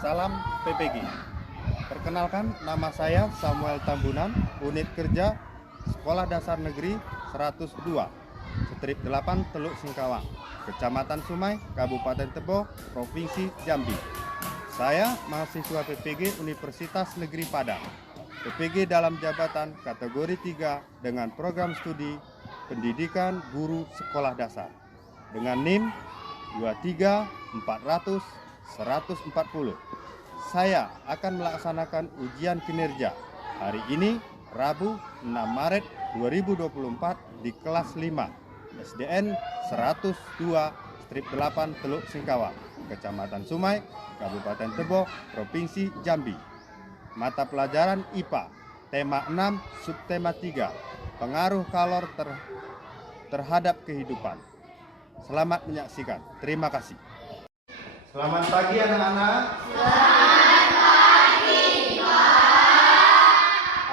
Salam PPG. Perkenalkan, nama saya Samuel Tambunan, Unit Kerja Sekolah Dasar Negeri 102, Strip 8 Teluk Singkawang, Kecamatan Sumai, Kabupaten Tebo, Provinsi Jambi. Saya mahasiswa PPG Universitas Negeri Padang. PPG dalam jabatan kategori 3 dengan program studi Pendidikan Guru Sekolah Dasar dengan NIM 23400-140. Saya akan melaksanakan ujian kinerja hari ini Rabu 6 Maret 2024 di kelas 5 SDN 102 Strip 8 Teluk Singkawang, Kecamatan Sumai, Kabupaten Tebo, Provinsi Jambi. Mata pelajaran IPA, tema 6, subtema 3, pengaruh kalor terhadap kehidupan. Selamat menyaksikan. Terima kasih. Selamat pagi anak-anak. Selamat pagi, Pak.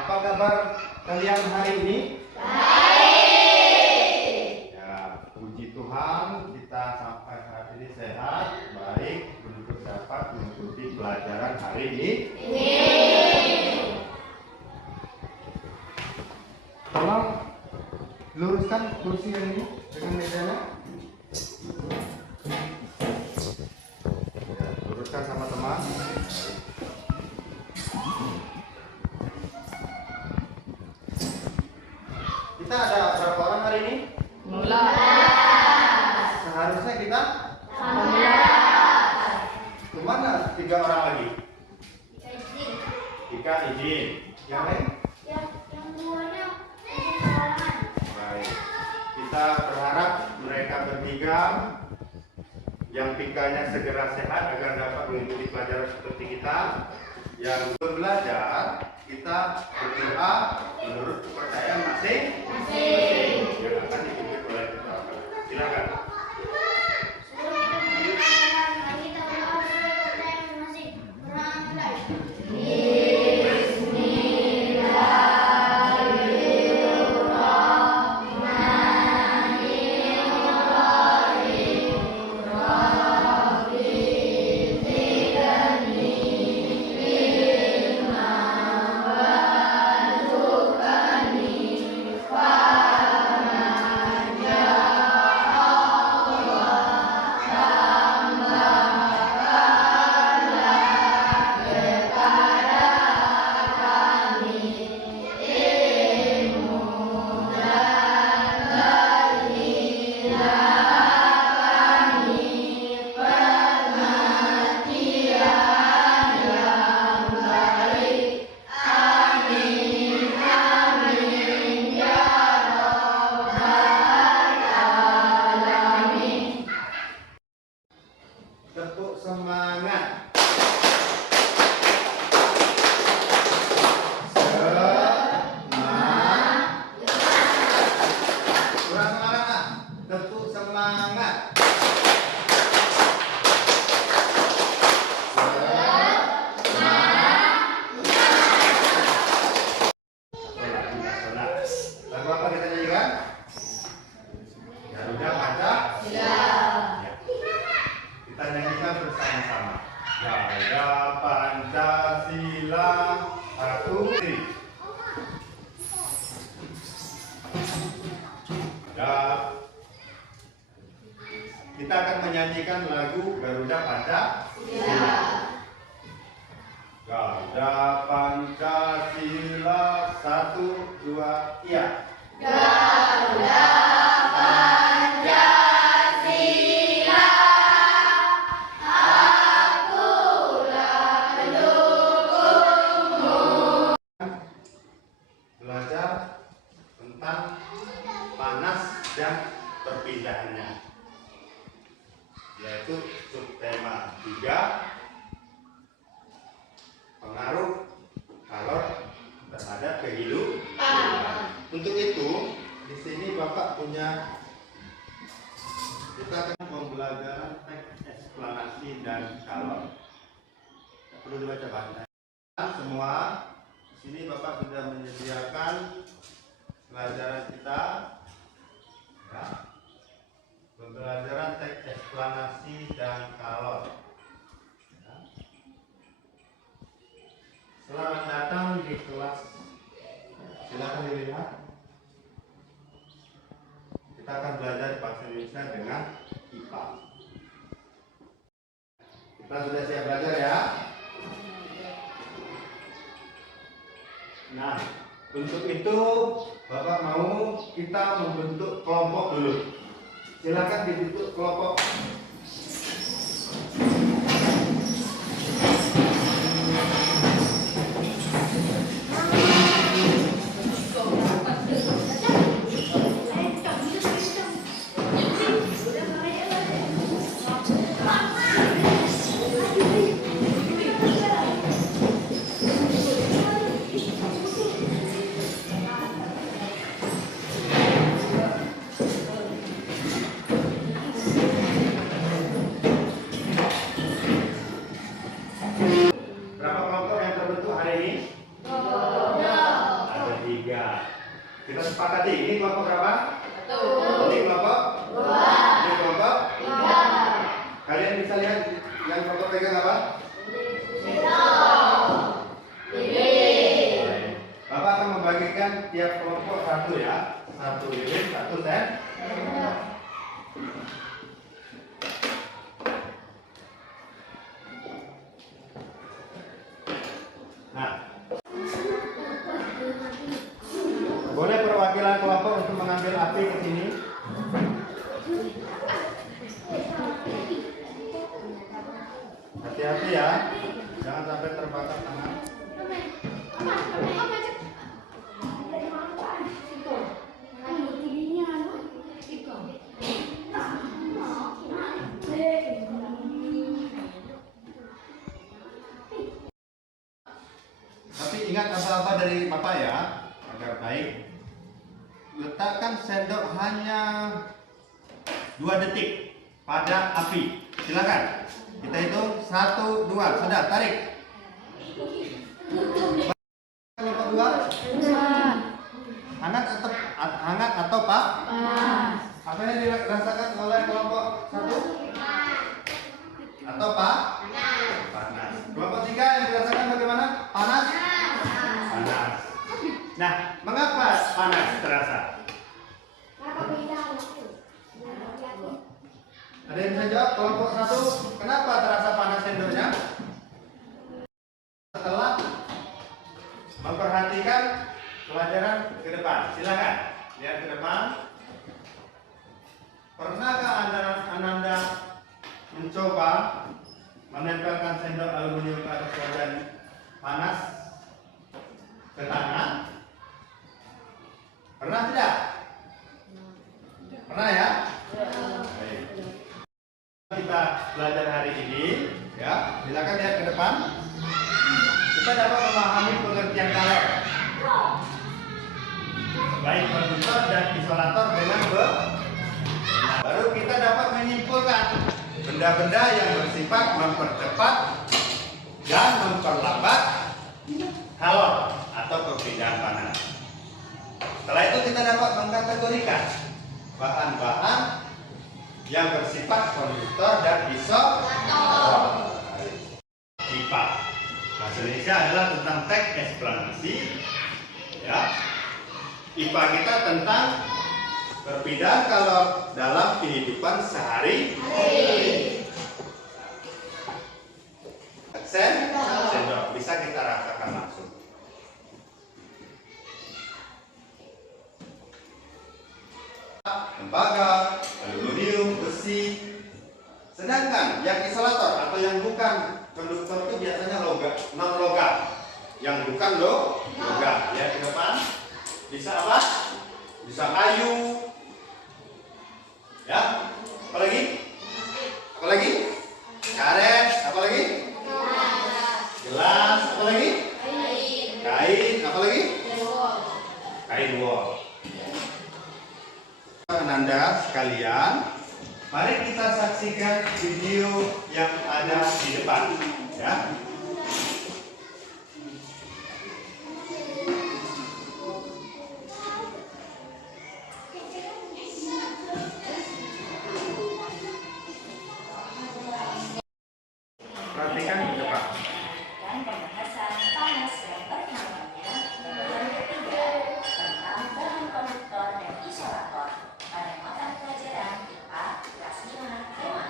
Apa kabar kalian hari ini? Baik. Ya, puji Tuhan kita sampai saat ini sehat, baik untuk dapat mengikuti pelajaran hari ini. Tolong luruskan kursi yang ini dengan mejanya. Ya, luruskan sama teman. Kita ada berapa orang hari ini? 19. Seharusnya kita 19. kemana 3 orang lagi? Ika izin. Yang lain? Yang duanya izin halangan. Baik. Kita berharap mereka bertiga yang pikanya segera sehat agar dapat mengikuti pelajaran seperti kita. Yang belum belajar, kita berdoa menurut kepercayaan masing-masing yang akan dipimpin oleh kita. Silakan. Tepuk semangat. Kurang semangat. Tepuk semangat. Lagu apa kita nyanyikan? Garuda Pancasila. Kita nyanyikan bersama-sama. Garuda Pancasila, satu, tiga. Kita akan menyanyikan lagu Garuda Pancasila. Garuda Pancasila, satu, dua, iya. Garuda Pancasila, akulah pendukungmu. Belajar tentang panas dan perpindahannya, yaitu subtema 3, pengaruh kalor terhadap kehidupan. Untuk itu, di sini Bapak punya, kita akan pembelajaran teks eksplanasi dan kalor. Tidak perlu dibaca banyak. Semua di sini Bapak sudah menyediakan pelajaran kita. Ya. Pembelajaran teks eksplanasi dan kalor. Ya. Nah, untuk itu Bapak mau kita membentuk kelompok dulu. Silakan dibentuk kelompok. Berapa kelompok yang terbentuk hari ini? Ada 3. Kita sepakati ini kelompok berapa? Ini kelompok? Ini kelompok? Kalian bisa lihat yang kelompok pegang apa? Bapak akan membagikan tiap kelompok 1 ya. 1 lilin, 1 sen. Nah, boleh perwakilan kelompok untuk mengambil api ke sini. Hati-hati ya, jangan sampai terbakar tangan. Tapi ingat apa-apa dari Bapak ya, agar baik. Letakkan sendok hanya 2 detik pada api. Silakan. Kita hitung 1, 2. Sudah, tarik. Kelompok 2. Hangat atau Pak? Apa yang dirasakan oleh kelompok 1? Atau Pak? Panas. Kelompok 3 yang dirasakan bagaimana? Panas? Panas. Nah, mengapa panas terasa? Ada yang bisa jawab? Kelompok 1, kenapa terasa panas sendoknya? Setelah memperhatikan pelajaran ke depan. Silakan lihat ke depan. Pernahkah Anda mencoba menempelkan sendok aluminium ke atas wajan panas ke tangan? Pernah tidak? Pernah ya? Baik. Kita belajar hari ini, ya. Silakan lihat ke depan. Kita dapat memahami pengertian kalor, baik konduktor dan isolator dengan benar. Baru kita dapat menyimpulkan benda-benda yang bersifat mempercepat dan memperlambat kalor atau perpindahan panas. Setelah itu kita dapat mengkategorikan bahan-bahan yang bersifat konduktor dan isolator. IPA bahasa Indonesia adalah tentang teks eksplanasi, ya. IPA kita tentang perpindahan kalor dalam kehidupan sehari-hari. Sendok bisa kita rasakan langsung. Tembaga, aluminium, besi. Sedangkan yang isolator atau yang bukan konduktor itu biasanya logam, non logam. Yang bukan logam. Lihat ke depan. Bisa apa? Bisa kayu. Ya. Apalagi? Apalagi? Karet. Apalagi? Gelas. Apalagi? Kain. Apalagi? Kain wol. Ananda sekalian, mari kita saksikan video yang ada di depan, ya. Perhatikan di depan. Dan pembahasan panas dan pertamanya nomor 3 tentang bahan konduktor dan isolator pada mata pelajaran IPA kelas 5 tema.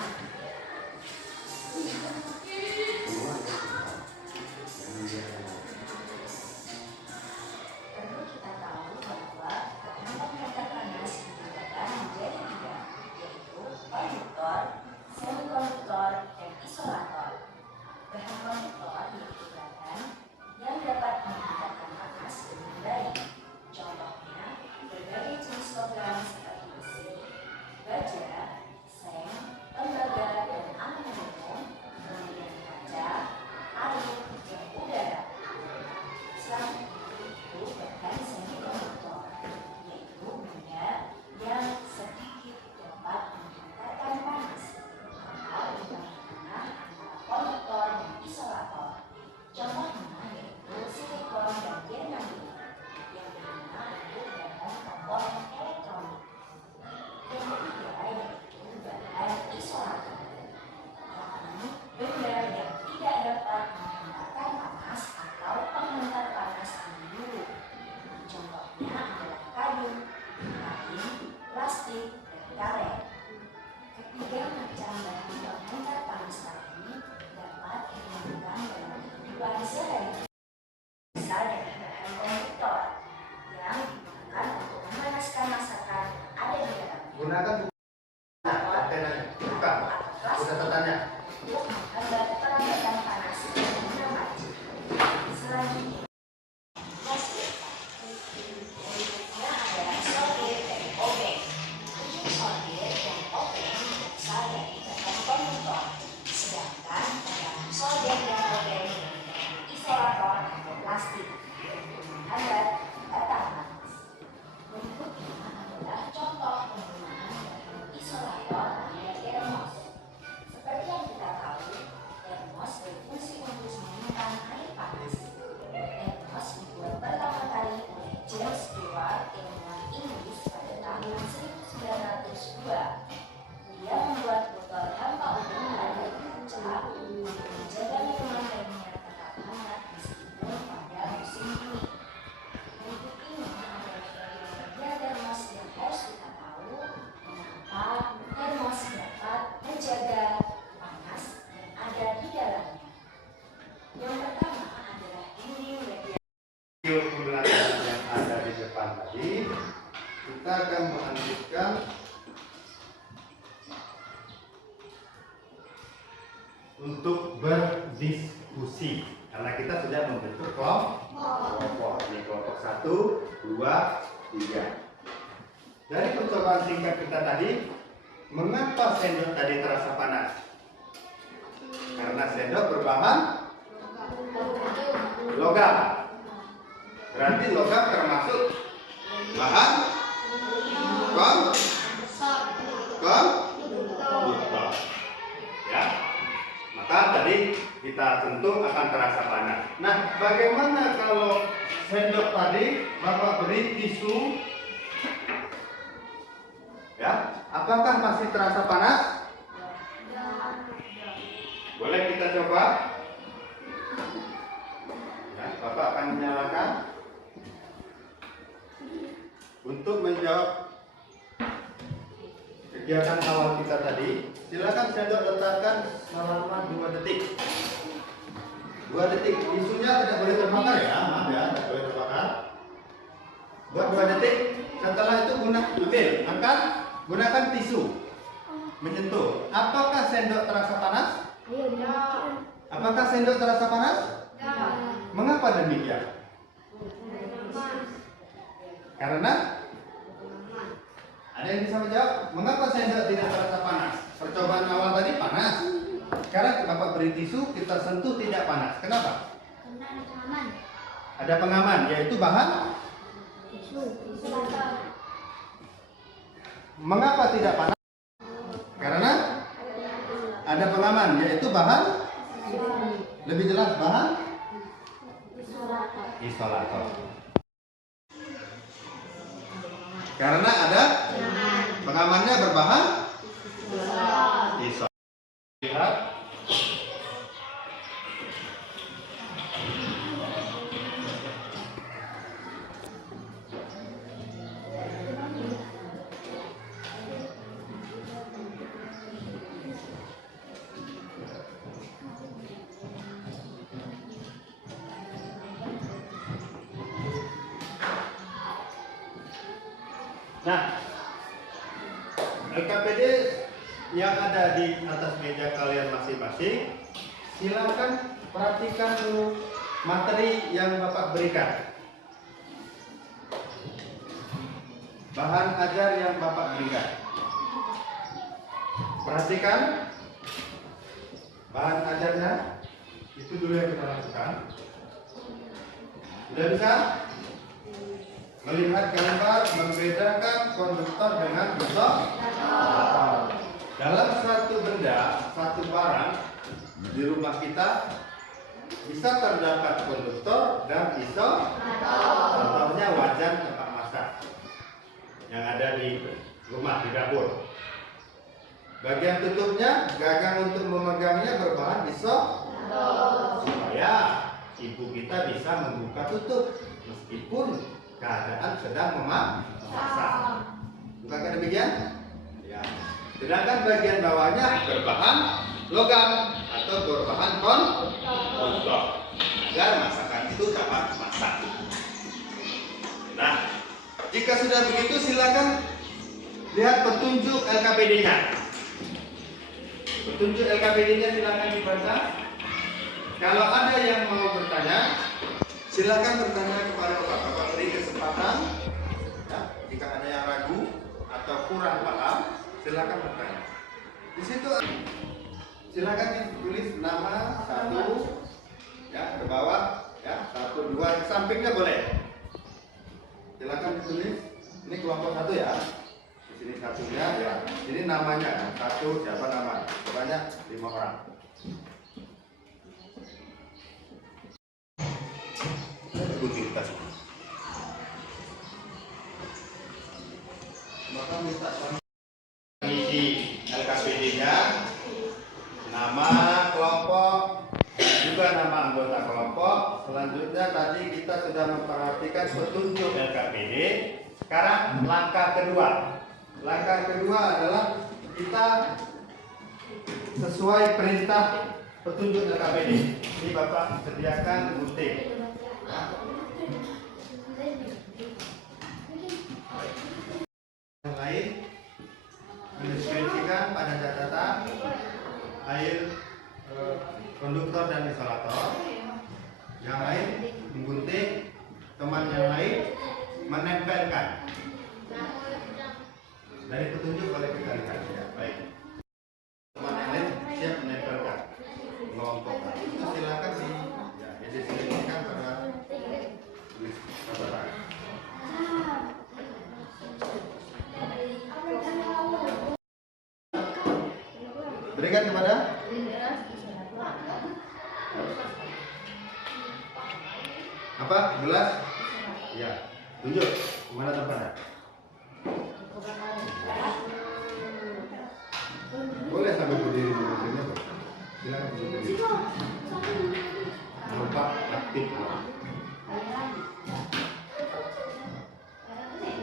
pastikan menghambat batang panas. Berikutnya adalah contoh penggunaan isolator termos. Seperti yang kita tahu, termos berfungsi untuk menyimpan air panas. Termos dibuat pertama kali oleh James Stewart, ilmuwan Inggris pada tahun 1902. Dia membuat botol tanpa udara dan kaca untuk menjaga minuman dan minyak tetap hangat meskipun pada musim dingin. Berikut ini adalah bagian termos yang harus kita tahu mengapa termos dapat menjaga panas yang ada di dalamnya. Yang pertama adalah dinding bagian Video pembelajaran yang ada di depan tadi, kita akan melanjutkan untuk berdiskusi karena kita sudah membentuk kelompok. Ini kelompok 1, 2, 3. Dari percobaan singkat kita tadi, mengapa sendok tadi terasa panas? Karena sendok berbahan logam. Berarti logam termasuk bahan konduktor. Ya. Maka tadi kita sentuh akan terasa panas. Nah, bagaimana kalau sendok tadi Bapak beri tisu? Ya, apakah masih terasa panas? Boleh kita coba? Ya, Bapak akan menyalakan. Untuk menjawab kegiatan awal kita tadi, silakan sendok letakkan selama 2 detik. 2 detik. Tisunya tidak boleh terbakar ya, maaf ya, tidak boleh terbakar. Buat 2 detik. Setelah itu angkat, gunakan tisu menyentuh. Apakah sendok terasa panas? Apakah sendok terasa panas? Mengapa demikian? Karena ada yang bisa menjawab, mengapa sendok tidak terasa panas? Percobaan awal tadi panas. Sekarang Bapak beri tisu, kita sentuh tidak panas. Kenapa? Karena ada pengaman. Ada pengaman, yaitu bahan. Mengapa tidak panas? Karena ada pengaman, yaitu bahan. Lebih jelas bahan isolator. Karena ada pengamannya berbahan isolator. Lihat. Nah, LKPD yang ada di atas meja kalian masing-masing, silakan perhatikan dulu materi yang Bapak berikan. Bahan ajar yang Bapak berikan. Perhatikan bahan ajarnya. Itu dulu yang kita lakukan. Sudah bisa? Melihat gambar membedakan konduktor dengan isolator. Dalam satu benda, satu barang di rumah kita bisa terdapat konduktor dan isolator. Contohnya wajan tempat masak yang ada di rumah di dapur. Bagian tutupnya, gagang untuk memegangnya berbahan isolator supaya ibu kita bisa membuka tutup meskipun keadaan sedang memasak. Bukankah demikian? Ya. Sedangkan bagian bawahnya berbahan logam atau berbahan konduktor agar masakan itu dapat masak. Nah, jika sudah begitu silakan lihat petunjuk LKPD-nya. Petunjuk LKPD-nya silakan dibaca. Kalau ada yang mau bertanya, silakan bertanya kepada Bapak. Bapak beri kesempatan. Ya, jika ada yang ragu atau kurang paham, silakan bertanya. Di situ silakan ditulis nama 1, ya, ke bawah, ya, 1, 2, sampingnya boleh. Silakan ditulis. Ini kelompok 1 ya. Di sini satunya ya. Ini namanya kan. 1 siapa nama? Sebanyak 5 orang. Maka minta isi LKPD-nya, nama kelompok, juga nama anggota kelompok. Selanjutnya tadi kita sudah memperhatikan petunjuk LKPD. Sekarang langkah kedua. Langkah kedua adalah kita sesuai perintah petunjuk LKPD. Ini Bapak sediakan gunting. Yang lain mendeskripsikan pada catatan air konduktor dan isolator. Yang lain menggunting, teman yang lain menempelkan. Dari petunjuk boleh kita lihat ya. Baik. Teman yang lain siap menempelkan, mengelompokkan. Itu silakan dideskripsikan pada tulis catatan. Berikan kepada apa? Gelas? Ya. Tunjuk kemana tempatnya? Boleh sambil berdiri di mobilnya, Pak. Silakan berdiri. Lupa aktif.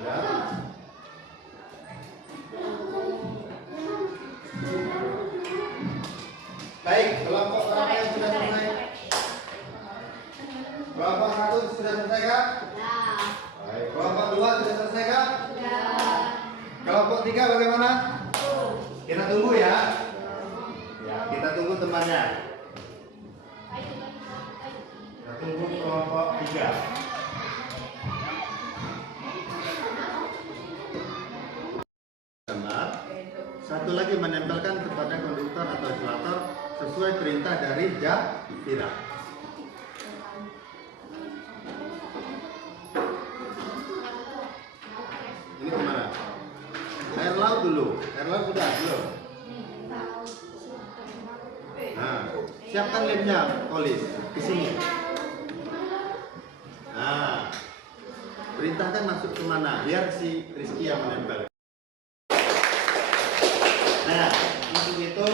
Ya. Baik, kelompok berapa yang sudah selesai? Kelompok 1 sudah selesai kah? Baik, kelompok 2 sudah selesai kah? Kelompok 3 bagaimana? Kita tunggu ya. Ya, kita tunggu temannya. Kita tunggu kelompok 3. Satu lagi menempelkan kepada konduktor atau isolator sesuai perintah dari Jafira. Ini kemana? Air laut dulu. Air laut sudah belum? Nah, siapkan lemnya, polis ke sini. Nah, perintahkan masuk kemana? Biar si Rizky yang menempel. Nah, untuk itu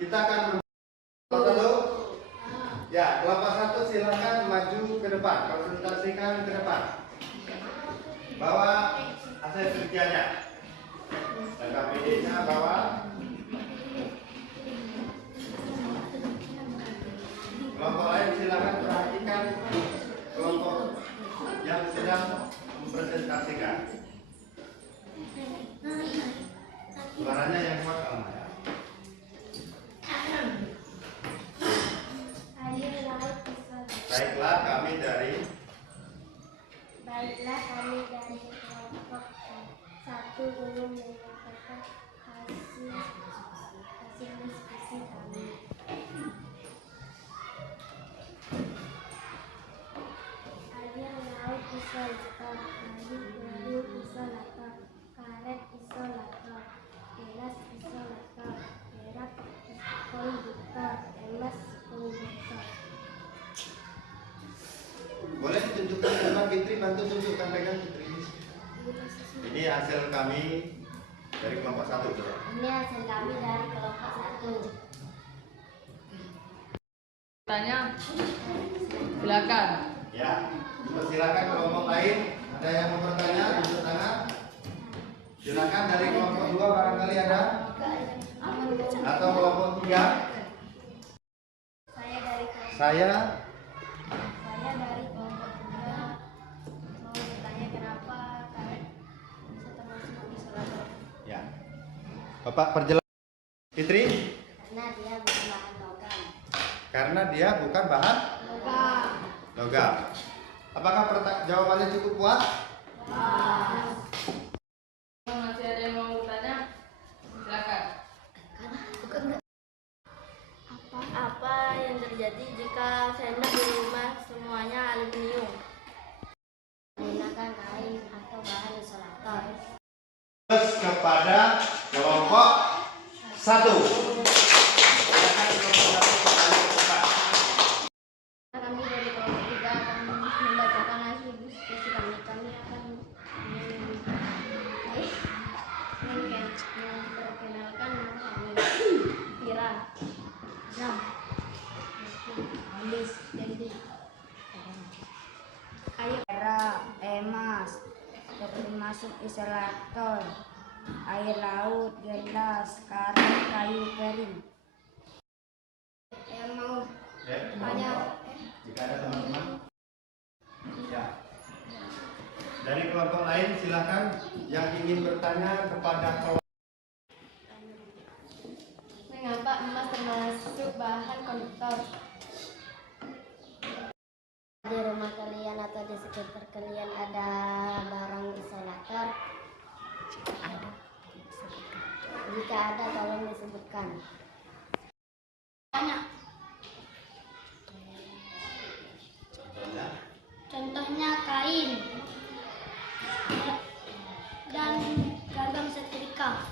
kita akan dulu. Ya, kelompok 1 silakan maju ke depan, konsentrasikan ke depan. Bawa hasil kerjanya. LKPD-nya bawa. Kelompok lain silakan perhatikan kelompok yang sedang mempresentasikan. Suaranya yang kuat kalau ya. Baiklah kami dari kelompok 1 belum menyampaikan hasil diskusi kami. Air laut isolator, kayu peluru isolator, karet isolator, gelas isolator, perak konduktor, emas konduktor. boleh ditunjukkan Mbak Fitri, bantu tunjukkan pegang Fitri. Ini hasil kami dari kelompok 1. Ini hasil kami dari kelompok 1. Tanya, silakan. Ya, silakan kelompok lain. Ada yang mau bertanya, tunjuk tangan. Silakan dari kelompok 2 barangkali ada. Atau kelompok 3. Saya dari kelompok Saya dari kelompok 3 mau bertanya kenapa karet bisa termasuk isolator. ya. Bapak perjelas Fitri Karena dia bukan bahan logam. karena dia bukan bahan logam. Apakah jawabannya cukup puas? Masih ada yang mau bertanya? Silakan. Apa yang terjadi jika bahan sendok di rumah semuanya aluminium. Menggunakan kain atau bahan isolator. Terus kepada kelompok 1. Silakan kelompok 1 kembali ke tempat. Kami dari kelompok 3 akan membacakan hasil diskusi kami. Kami akan memperkenalkan nama kami. Tira, Jam, Alis, Dendi. Ayo. Era, emas, termasuk isolator, air laut, gelas, karet, kayu kering. Yang mau Ya, tanya, jika ada teman-teman. Ya. Dari kelompok lain silakan yang ingin bertanya kepada kelompok. mengapa emas termasuk bahan konduktor? Di rumah kalian atau di sekitar kalian ada barang isolator? Ada. Jika ada, tolong disebutkan. Banyak. Contohnya kain dan gagang setrika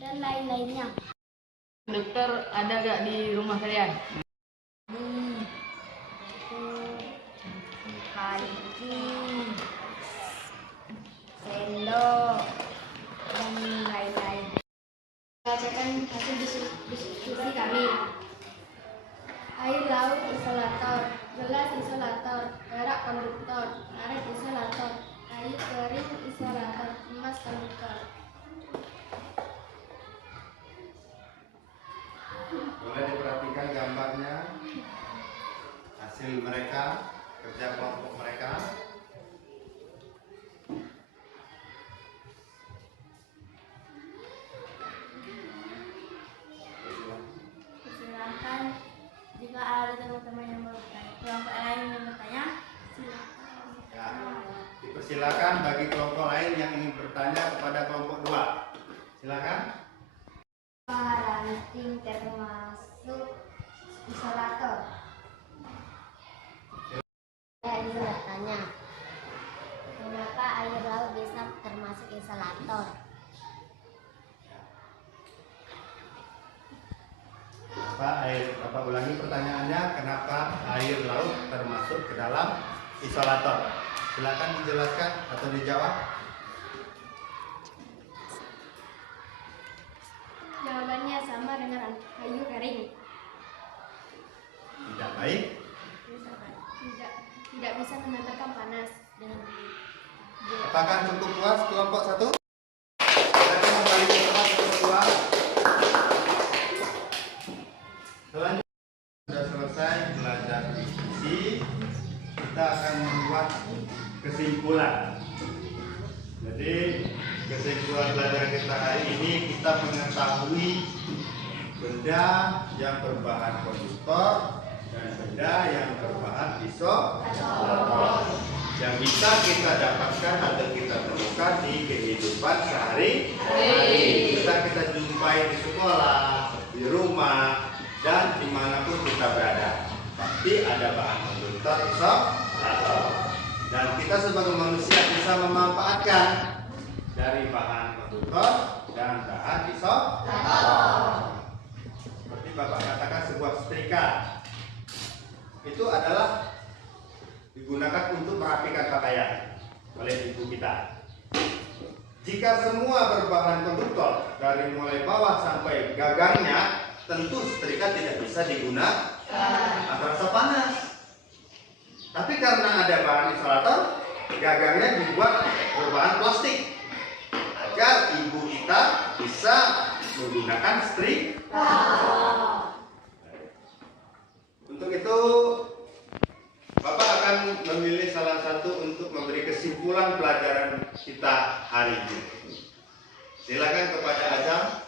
dan lain-lainnya. Konduktor ada gak di rumah kalian? Panci, sendok, dan lain-lain. Bacakan hasil diskusi kami. Air laut isolator, gelas isolator, perak konduktor, karet isolator, kayu kering isolator, emas konduktor. Boleh diperhatikan gambarnya, hasil mereka, kerja kelompok mereka. Silakan jika ada teman-teman yang bertanya, kelompok lain yang bertanya, silakan. Ya, dipersilakan bagi kelompok lain yang ingin bertanya kepada kelompok 2. Silakan. Ranting termasuk isolator. Saya ingin bertanya, kenapa air laut bisa termasuk isolator? Bapak ulangi pertanyaannya, kenapa air laut termasuk ke dalam isolator? Silakan dijelaskan atau dijawab. Jawabannya sama dengan kayu kering. Tidak baik. Tidak bisa mengantarkan panas dengan Apakah cukup puas kelompok 1? Silakan kembali ke tempat kelompok 2. Selanjutnya sudah selesai belajar diskusi, kita akan membuat kesimpulan. Jadi kesimpulan belajar kita hari ini, kita mengetahui benda yang berbahan konduktor dan benda yang berbahan isolator yang bisa kita dapatkan atau kita temukan di kehidupan sehari-hari. Bisa kita jumpai di sekolah, di rumah, dan dimanapun kita berada. Pasti ada bahan konduktor isolator. Dan kita sebagai manusia bisa memanfaatkan dari bahan konduktor dan bahan isolator. Seperti Bapak katakan, sebuah setrika itu adalah digunakan untuk merapikan pakaian oleh ibu kita. Jika semua berbahan konduktor dari mulai bawah sampai gagangnya, tentu setrika tidak bisa digunakan, akan terasa panas. Tapi karena ada bahan isolator, gagangnya dibuat berbahan plastik agar ibu kita bisa menggunakan setrika. Untuk itu Bapak akan memilih salah satu untuk memberi kesimpulan pelajaran kita hari ini. Silakan kepada Azam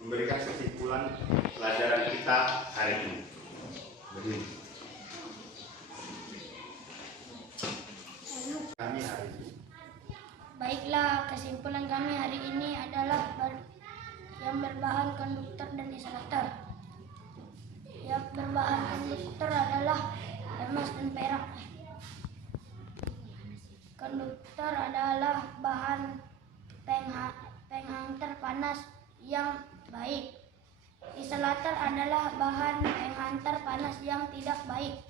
memberikan kesimpulan pelajaran kita hari ini. Kami hari ini. Baiklah, kesimpulan kami hari ini adalah yang berbahan konduktor dan isolator. Yang berbahan emas dan perak. Konduktor adalah bahan penghantar panas yang baik. Isolator adalah bahan penghantar panas yang tidak baik.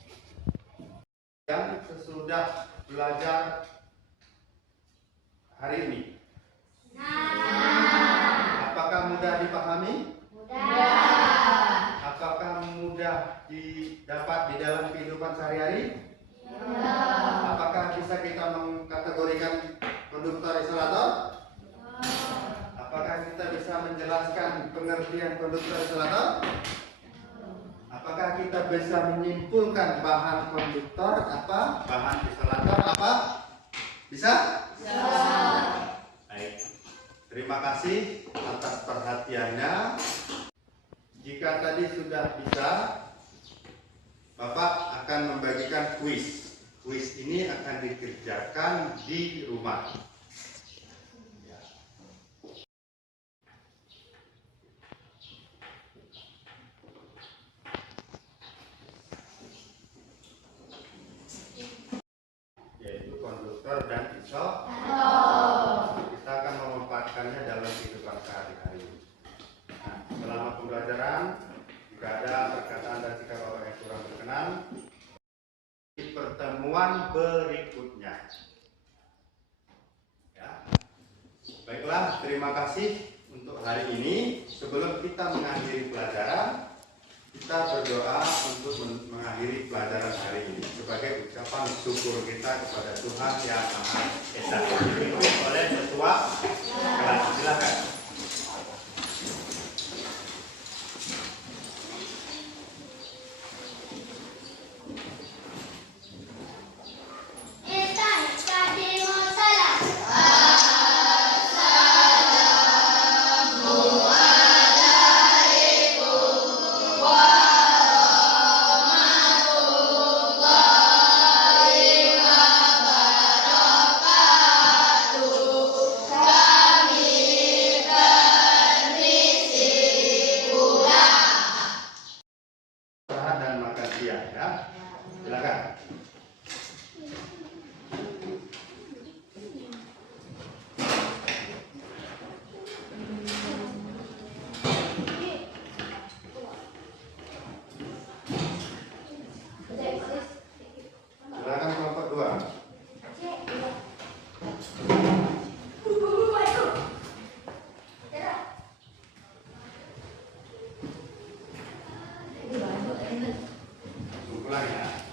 Dan sesudah belajar hari ini, apakah mudah dipahami? Mudah. Apakah mudah didapat di dalam kehidupan sehari-hari? Ya. Apakah bisa kita mengkategorikan konduktor isolator? Apakah kita bisa menjelaskan pengertian konduktor isolator? Apakah kita bisa menyimpulkan bahan konduktor apa? Bahan isolator apa? Bisa? Bisa. Baik. Terima kasih atas perhatiannya. Jika tadi sudah bisa, Bapak akan membagikan kuis. Kuis ini akan dikerjakan di rumah. Yaitu konduktor dan isolator. Kita akan memanfaatkannya dalam kehidupan sehari-hari. Nah, selama pembelajaran, jika ada perkataan dan sikap Bapak yang kurang berkenan, di pertemuan berikutnya. Ya. Baiklah, terima kasih untuk hari ini. Sebelum kita mengakhiri pelajaran, kita berdoa untuk mengakhiri pelajaran hari ini sebagai ucapan syukur kita kepada Tuhan Yang Maha Esa. Dipimpin oleh ketua kelas. Silakan. Dan makan siang ya. Silakan. Silakan kelompok 2. Ulang ya.